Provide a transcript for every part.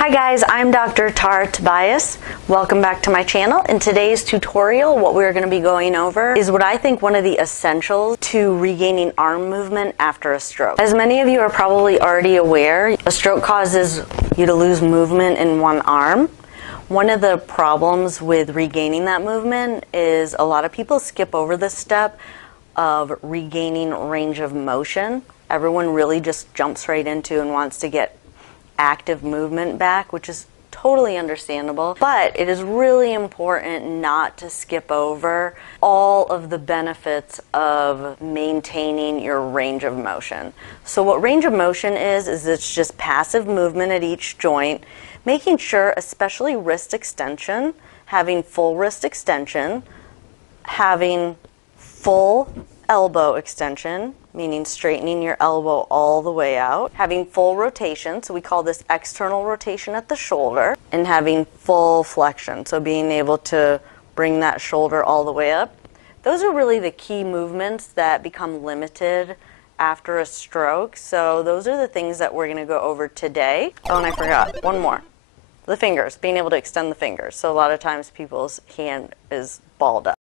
Hi guys, I'm Dr. Tara Tobias. Welcome back to my channel. In today's tutorial, what we're going to be going over is what I think one of the essentials to regaining arm movement after a stroke. As many of you are probably already aware, a stroke causes you to lose movement in one arm. One of the problems with regaining that movement is a lot of people skip over the step of regaining range of motion. Everyone really just jumps right into and wants to get active movement back, which is totally understandable, but it is really important not to skip over all of the benefits of maintaining your range of motion. So what range of motion is it's just passive movement at each joint, making sure, especially wrist extension, having full wrist extension, having full elbow extension, meaning straightening your elbow all the way out, having full rotation, so we call this external rotation at the shoulder, and having full flexion, so being able to bring that shoulder all the way up. Those are really the key movements that become limited after a stroke, so those are the things that we're going to go over today. Oh, and I forgot one more. The fingers, being able to extend the fingers. So a lot of times people's hand is balled up.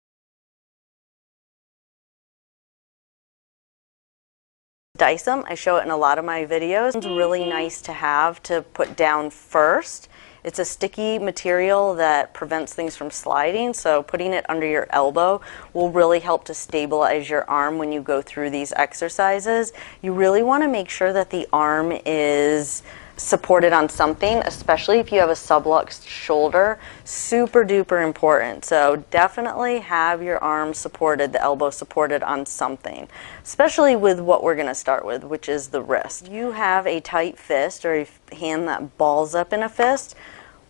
Dice them. I show it in a lot of my videos. It's really nice to have to put down first. It's a sticky material that prevents things from sliding, so putting it under your elbow will really help to stabilize your arm when you go through these exercises. You really want to make sure that the arm is supported on something, especially if you have a subluxed shoulder. Super duper important. So definitely have your arm supported, the elbow supported on something, especially with what we're going to start with, which is the wrist. You have a tight fist or a hand that balls up in a fist.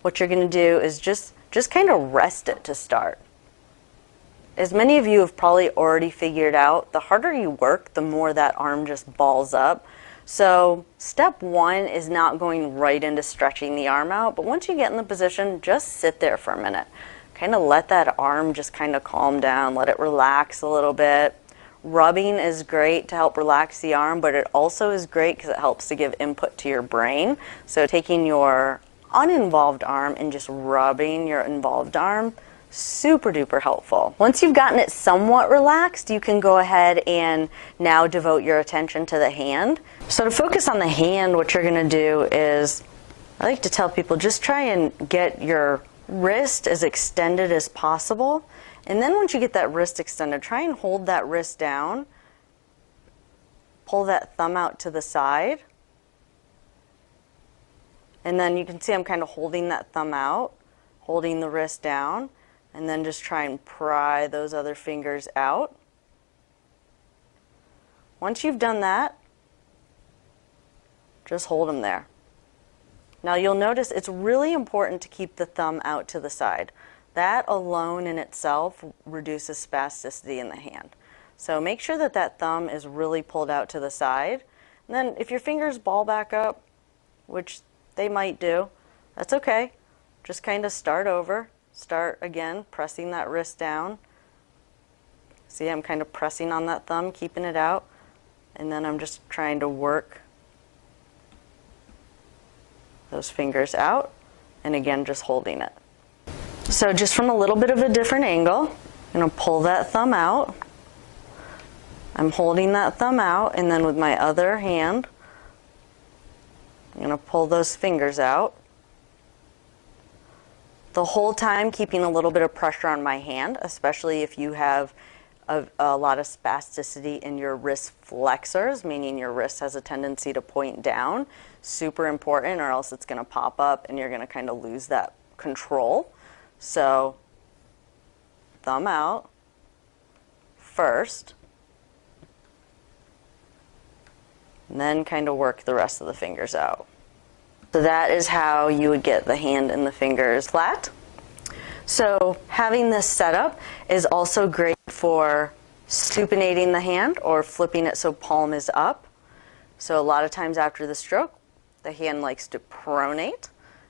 What you're going to do is just kind of rest it to start. As many of you have probably already figured out, the harder you work, the more that arm just balls up. So step one is not going right into stretching the arm out, but once you get in the position, just sit there for a minute. Kind of let that arm just kind of calm down, let it relax a little bit. Rubbing is great to help relax the arm, but it also is great because it helps to give input to your brain. So taking your uninvolved arm and just rubbing your involved arm, super duper helpful. Once you've gotten it somewhat relaxed, you can go ahead and now devote your attention to the hand. So to focus on the hand, what you're going to do is, I like to tell people, just try and get your wrist as extended as possible. And then once you get that wrist extended, try and hold that wrist down. Pull that thumb out to the side. And then you can see I'm kind of holding that thumb out, holding the wrist down. And then just try and pry those other fingers out. Once you've done that, just hold them there. Now you'll notice it's really important to keep the thumb out to the side. That alone in itself reduces spasticity in the hand. So make sure that that thumb is really pulled out to the side. And then if your fingers ball back up, which they might do, that's okay. Just kind of start over. Start again, pressing that wrist down. See, I'm kind of pressing on that thumb, keeping it out, and then I'm just trying to work those fingers out, and again, just holding it. So just from a little bit of a different angle, I'm going to pull that thumb out. I'm holding that thumb out, and then with my other hand, I'm going to pull those fingers out. The whole time keeping a little bit of pressure on my hand, especially if you have a lot of spasticity in your wrist flexors, meaning your wrist has a tendency to point down. Super important, or else it's going to pop up and you're going to kind of lose that control. So thumb out first, and then kind of work the rest of the fingers out. So that is how you would get the hand and the fingers flat. So having this setup is also great for supinating the hand or flipping it so palm is up. So a lot of times after the stroke, the hand likes to pronate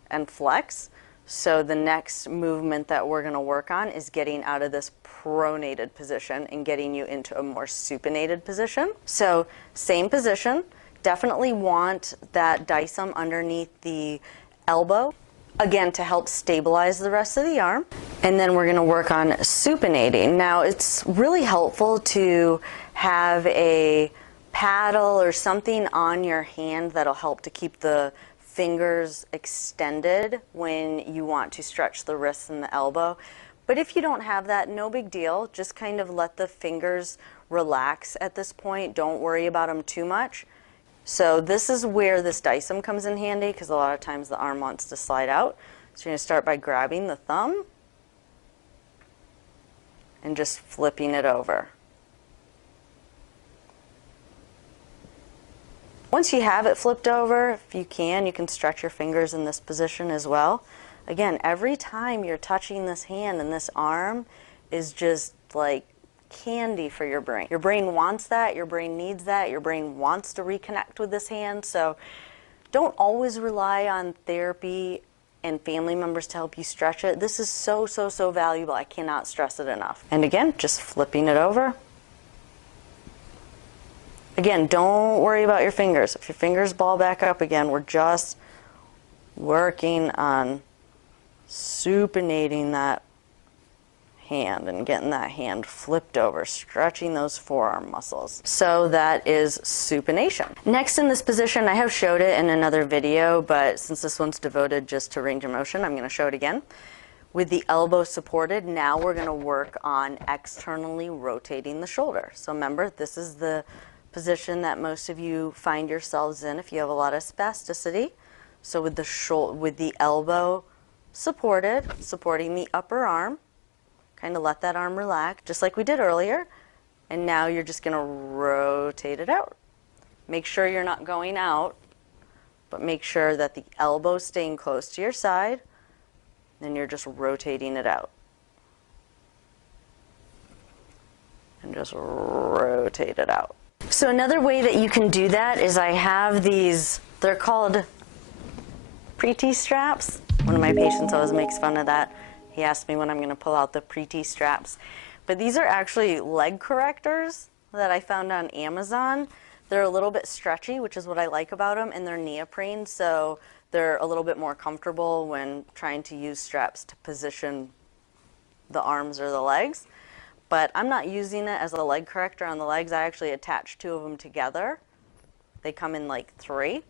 and flex. So the next movement that we're going to work on is getting out of this pronated position and getting you into a more supinated position. So same position. Definitely want that dicem underneath the elbow, again to help stabilize the rest of the arm. And then we're going to work on supinating. Now it's really helpful to have a paddle or something on your hand that'll help to keep the fingers extended when you want to stretch the wrists and the elbow. But if you don't have that, no big deal. Just kind of let the fingers relax at this point. Don't worry about them too much. So this is where this dicem comes in handy, because a lot of times the arm wants to slide out. So you're going to start by grabbing the thumb and just flipping it over. Once you have it flipped over, if you can stretch your fingers in this position as well. Again, every time you're touching this hand and this arm is just like candy for your brain. Your brain wants that, your brain needs that, your brain wants to reconnect with this hand. So don't always rely on therapy and family members to help you stretch it. This is so, so, so valuable. I cannot stress it enough. And again, just flipping it over. Again, don't worry about your fingers. If your fingers ball back up again, we're just working on supinating that hand and getting that hand flipped over, stretching those forearm muscles. So that is supination. Next in this position, I have showed it in another video, but since this one's devoted just to range of motion, I'm going to show it again. With the elbow supported, now we're going to work on externally rotating the shoulder. So remember, this is the position that most of you find yourselves in if you have a lot of spasticity. So with the elbow supported, supporting the upper arm, kind of let that arm relax, just like we did earlier. And now you're just going to rotate it out. Make sure you're not going out, but make sure that the elbow's staying close to your side, and you're just rotating it out. And just rotate it out. So another way that you can do that is I have these, they're called pre-T straps. One of my patients always makes fun of that. He asked me when I'm going to pull out the pre-T straps. But these are actually leg correctors that I found on Amazon. They're a little bit stretchy, which is what I like about them, and they're neoprene, so they're a little bit more comfortable when trying to use straps to position the arms or the legs. But I'm not using it as a leg corrector on the legs. I actually attach two of them together. They come in like 3.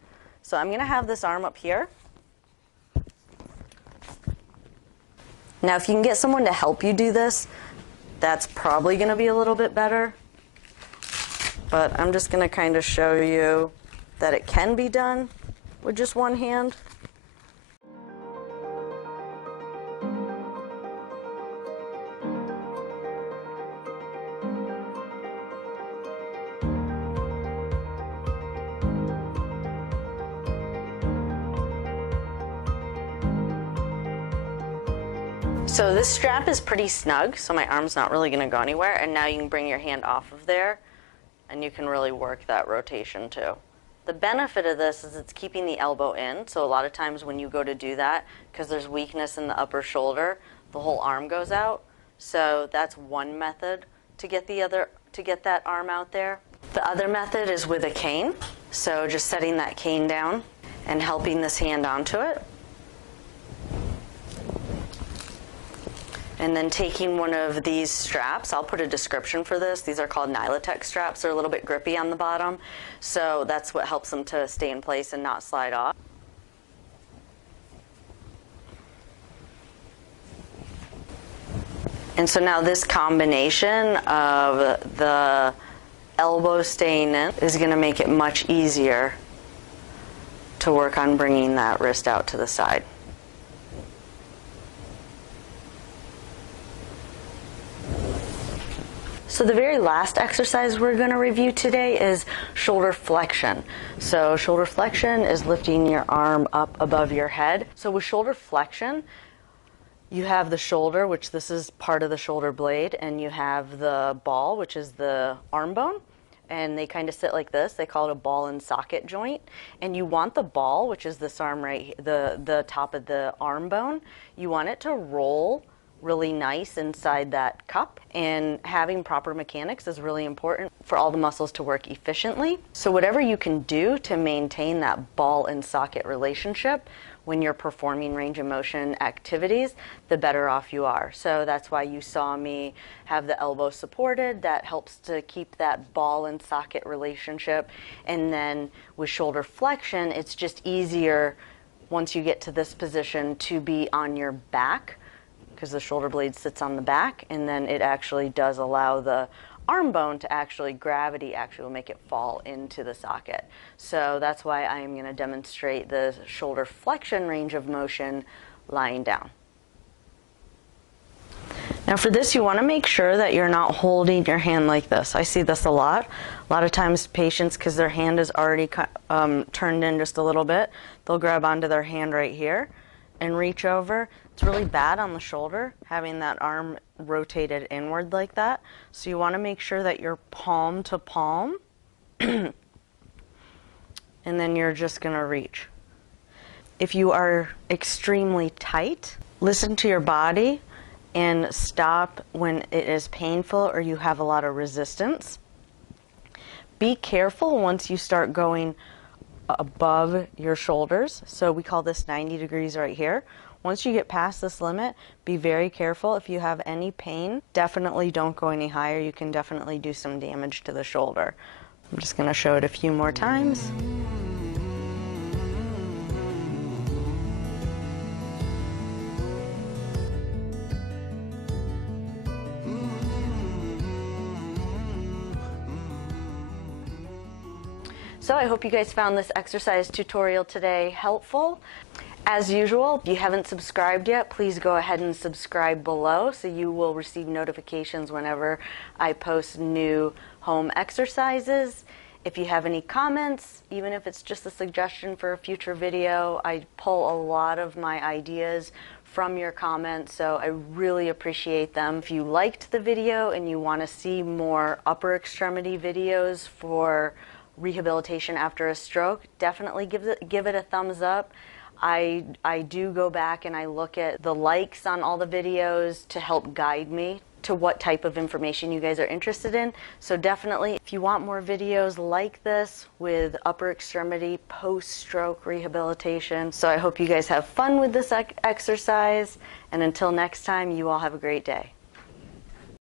So I'm going to have this arm up here. Now if you can get someone to help you do this, that's probably going to be a little bit better. But I'm just going to kind of show you that it can be done with just one hand. So this strap is pretty snug, so my arm's not really going to go anywhere. And now you can bring your hand off of there, and you can really work that rotation too. The benefit of this is it's keeping the elbow in, so a lot of times when you go to do that, because there's weakness in the upper shoulder, the whole arm goes out. So that's one method to get that arm out there. The other method is with a cane. So just setting that cane down and helping this hand onto it. And then taking one of these straps, I'll put a description for this. These are called Nylotech straps. They're a little bit grippy on the bottom. So that's what helps them to stay in place and not slide off. And so now this combination of the elbow staying in is going to make it much easier to work on bringing that wrist out to the side. So the very last exercise we're going to review today is shoulder flexion. So shoulder flexion is lifting your arm up above your head. So with shoulder flexion, you have the shoulder, which this is part of the shoulder blade, and you have the ball, which is the arm bone, and they kind of sit like this. They call it a ball and socket joint. And you want the ball, which is this arm right, the top of the arm bone, you want it to roll really nice inside that cup, and having proper mechanics is really important for all the muscles to work efficiently. So whatever you can do to maintain that ball and socket relationship when you're performing range of motion activities, the better off you are. So that's why you saw me have the elbow supported. That helps to keep that ball and socket relationship. And then with shoulder flexion, it's just easier once you get to this position to be on your back, because the shoulder blade sits on the back, and then it actually does allow the arm bone to actually, gravity actually will make it fall into the socket. So that's why I am going to demonstrate the shoulder flexion range of motion lying down. Now for this, you want to make sure that you're not holding your hand like this. I see this a lot. A lot of times patients, because their hand is already turned in just a little bit, they'll grab onto their hand right here and reach over. It's really bad on the shoulder having that arm rotated inward like that. So you want to make sure that you're palm to palm and then you're just going to reach. If you are extremely tight, listen to your body and stop when it is painful or you have a lot of resistance. Be careful once you start going above your shoulders. So we call this 90 degrees right here. Once you get past this limit, be very careful. If you have any pain, definitely don't go any higher. You can definitely do some damage to the shoulder. I'm just going to show it a few more times. So I hope you guys found this exercise tutorial today helpful. As usual, if you haven't subscribed yet, please go ahead and subscribe below so you will receive notifications whenever I post new home exercises. If you have any comments, even if it's just a suggestion for a future video, I pull a lot of my ideas from your comments, so I really appreciate them. If you liked the video and you want to see more upper extremity videos for rehabilitation after a stroke, definitely give it a thumbs up. I do go back and I look at the likes on all the videos to help guide me to what type of information you guys are interested in. So definitely, if you want more videos like this with upper extremity post-stroke rehabilitation. So I hope you guys have fun with this exercise, and until next time, you all have a great day.